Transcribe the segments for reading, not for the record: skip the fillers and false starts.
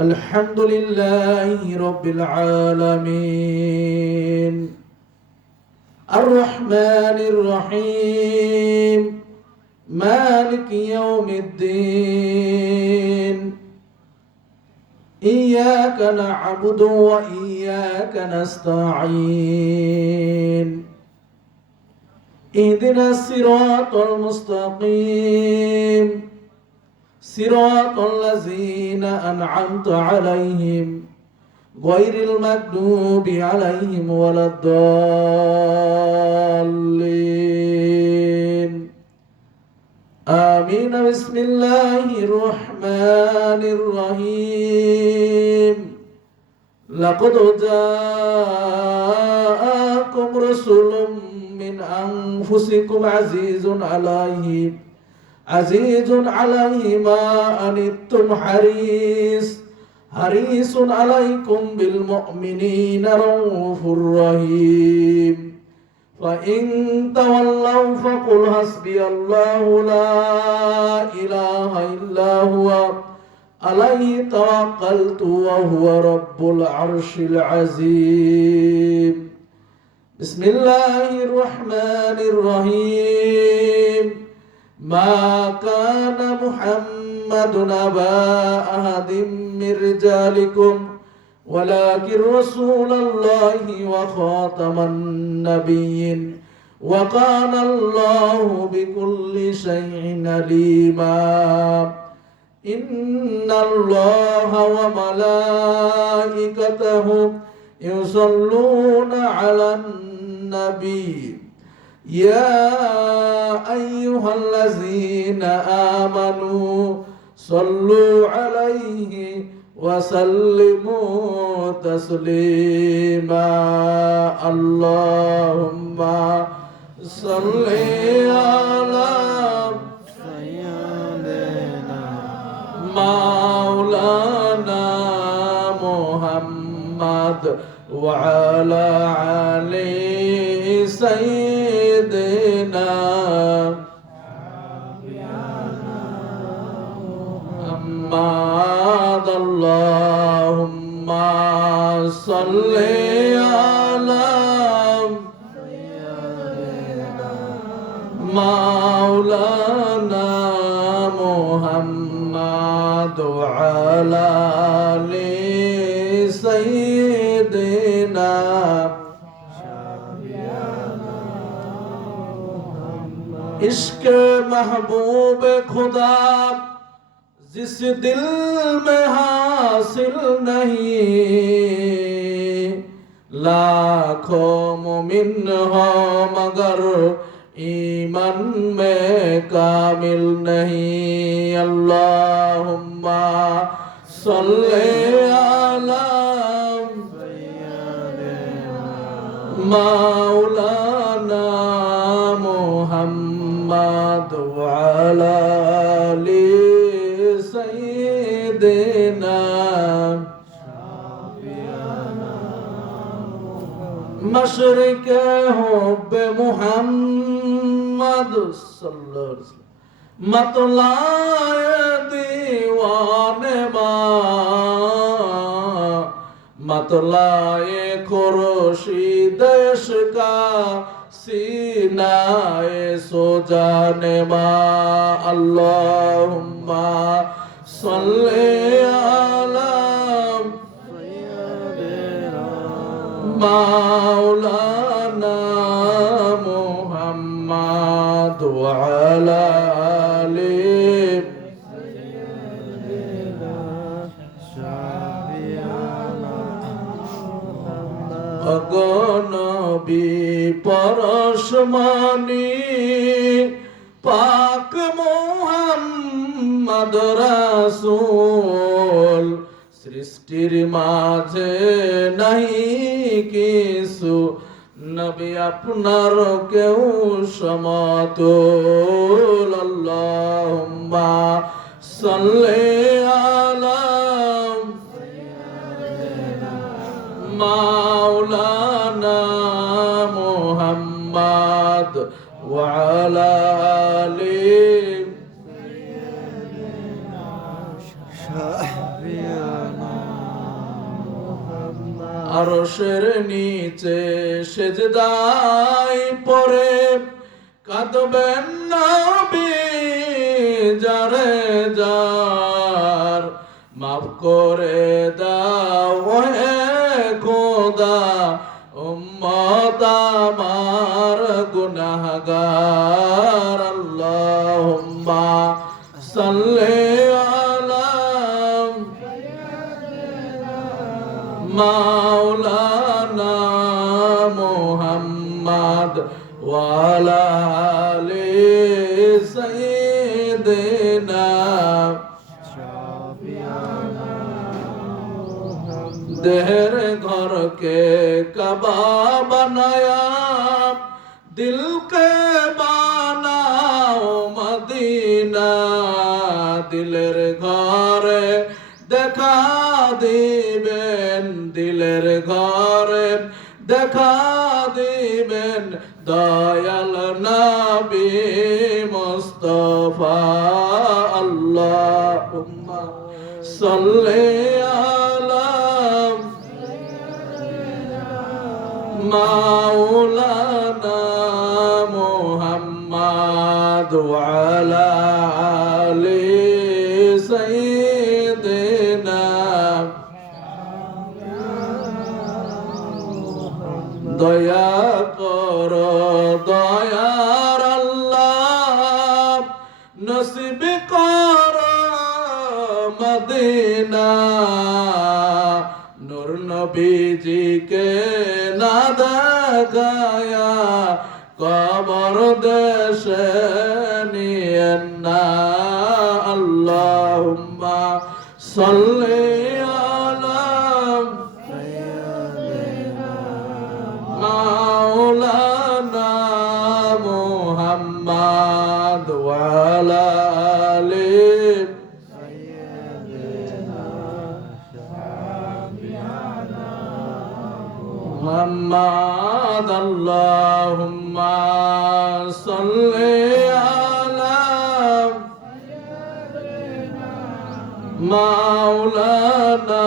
الحمد لله رب العالمين الرحمن الرحيم مالك يوم الدين إياك نعبد وإياك نستعين اهدنا الصراط المستقيم صراط الذين أنعمت عليهم غير المغضوب عليهم ولا الضالين آمين. بسم الله الرحمن الرحيم لقد جاءكم رسول من أنفسكم عزيز عليه ما أنتم حريص عليكم بالمؤمنين رؤوف رحيم فإن تولوا فقل حسبي الله لا إله إلا هو عليه توكلت وهو رب العرش العظيم. بسم الله الرحمن الرحيم ما كان محمد أبا أحد من رجالكم ولكن رسول الله وخاتم النبيين وكان الله بكل شيء عليما. إن الله وملائكته يصلون على النبي يا أيها الذين آمنوا صلوا عليه وسلموا تسليما. اللهم صل على سيدنا مولانا محمد وعلى آله سيدنا محمد. اللهم صل على مولانا محمد وعلى آله سيدنا इश्क महबूब खुदा जिस दिल में हासिल नहीं लाखों मुमिन हो मगर ईमान में कामिल नहीं. अल्लाहुम्मा सल्ले अला मौलाना मुहम्मद वअला आलि सय्यिदिना मशरिक हुब्बे मुहम्मद सल्लल्लाहु अलैहि वसल्लम मतलाए दीवाने मतलाए खुर्शीद इश्का सीनाए सो जाने मा. अल्लाहुम्मा सल्ले अला मौलाना मुहम्मद वअला आलि अगनबी परशमानी पाक मुहम्मद रासूल सृष्टिर माझे नहीं किसु नबी अपनार केउ समतुल. अल्लाहुम्मा सल्ले अला मौलाना मुहम्मद वअला आलि আরশের নিচে সেজদায় পড়ে কাঁদবেন নবী যারে যার মাফ করে দাও হে খোদা উম্মত আমার গুনাহগার আল্লাহুম্মা সাল্লি আলা মাওলানা মুহাম্মদ ওয়া আলা আলি সাইয়্যিদিনা देहर घर के कबा बनाया दिल के बनाओ मदीना दिलेर घरे देखा दिबेन दिलेर घरे देखा दिबेन दयाल नबी मुस्तफा अल्लाहुम्मा सल्ली মাওলানা মুহাম্মদ ওয়া আলা আলি সাইয়্যিদিনা দয়া করো দয়ার আল্লাহ নসিব করো মদিনা নূর নবীজিকে না দেখায়া কবর দেশে নিয়েন না আল্লাহুম্মা সাল্লি আলা মাওলানা মুহাম্মদ ওয়া আলা আলি محمد اللهم صل على مولانا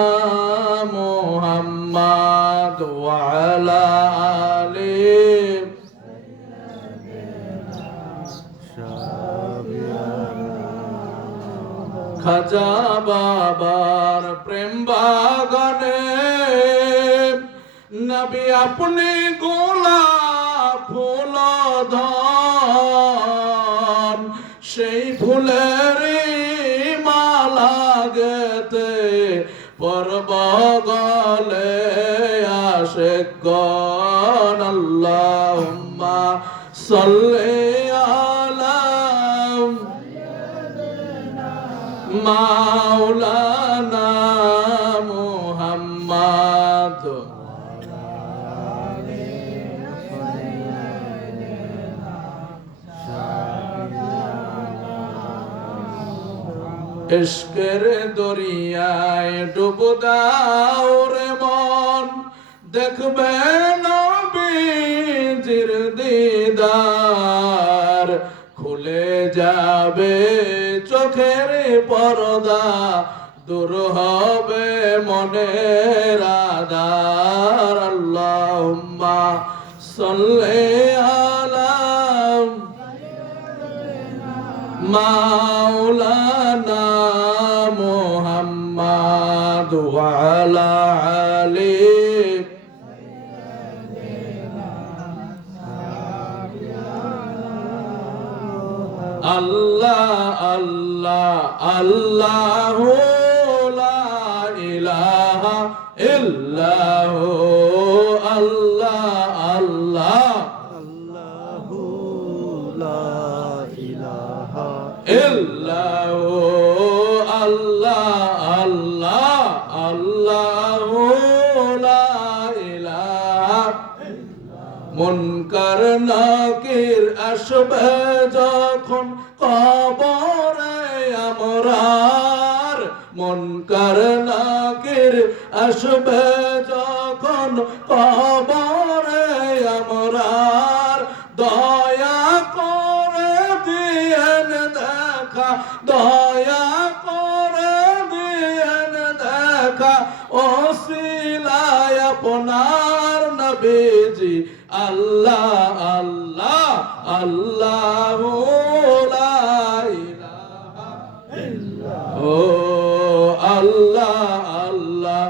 محمد وعلى آله খাজা বাবার প্রেম বাগানে নবী আপনি গোলাপ ফুল ধন সেই ফুলের মালা গেতে পরব গলে আশিকগণ আল্লাহুম্মা সাল্লি আলা মাওলানা মুহাম্মদ ইশকের দরিয়ায় ডুব দাও রে মন দেখবে নবীজির দিদার খুলে যাবে চোখের পর্দা দূর হবে মনের আধার আল্লাহুম্মা সাল্লি আলা মাওলানা মুহাম্মদ ওয়া আলা আলি আল্লাহ আল্লাহ আল্লাহু লা ইলাহা ইল্লাহু আল্লাহ আল্লাহ আল্লাহু লা ইলাহা ইল্লাহু আল্লাহ আল্লাহ আল্লাহু লা ইলাহা মুনকার নাকির আসবে যখন কবরে আমরার মুনকার নাকির আসবে যখন কবরে আমরার দয়া করে দিয়েন দেখা দয়া করে দিয়েন দেখা ওসিলায় আপনার নবীজি আল্লাহ আল্লাহ আল্লাহ লা ইলাহা ও আল্লাহ আল্লাহ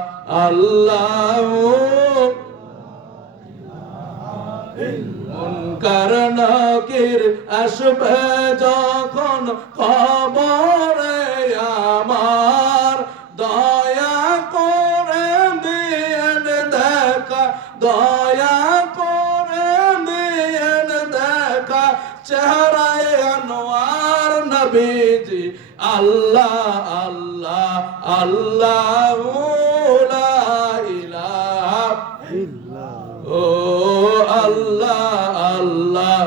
আল্লাহ মুনকার নাকির আসবে যখন খবরে আমার দয়া করে দিয়েন দেখা দয়া করে দিয়েন দেখা চেহারায় আনোয়ার নবীজি আল্লাহ আল্লাহ আল্লাহ লা ইলাহা ও আল্লাহ আল্লাহ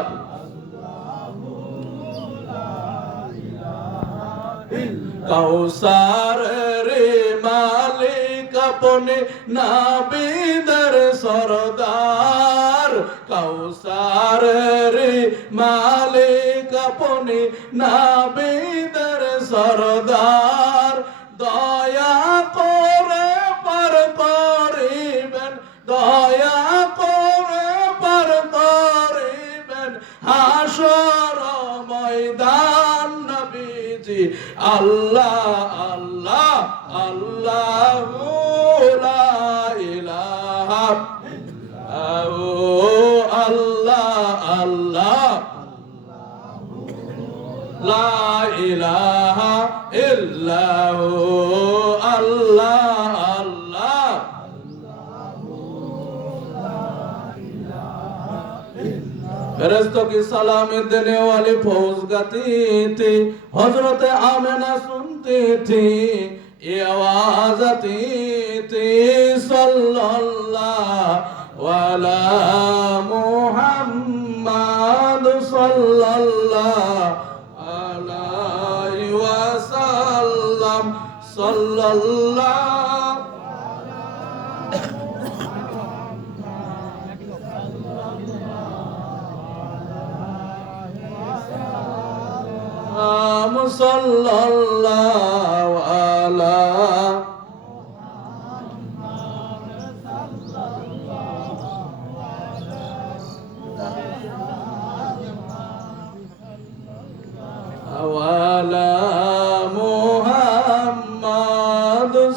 কাউসারের মালিক আপনি নাবিদের সরদার কাউসারের মালিক আপনি নাবিদের সরদার দয়া করে পার করিবেন দয়া করে পার করিবেন হাসর ময়দান নবীজি আল্লাহ আল্লাহ আল্লাহ লা ইলাহা ও আল্লাহ আল্লাহ লা ইলাহা ইল্লাহু আল্লাহ আল্লাহ फरिश्तों की सलामी देने वाली फौज गाती थी हजरत आमिना सुनती थी ये आवाज आती थी सल्लल्लाहु अला मुहम्मद सल्लल्लाहु अलैहि वसल्लम सल्लल्लाहु सल्लल्लाहु अला वाला मुहम्मद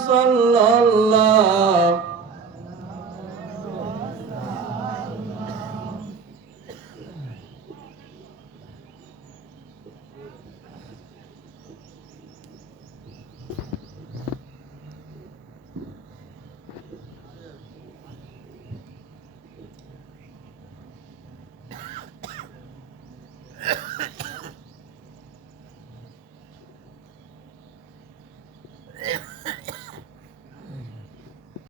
सल्लल्लाहु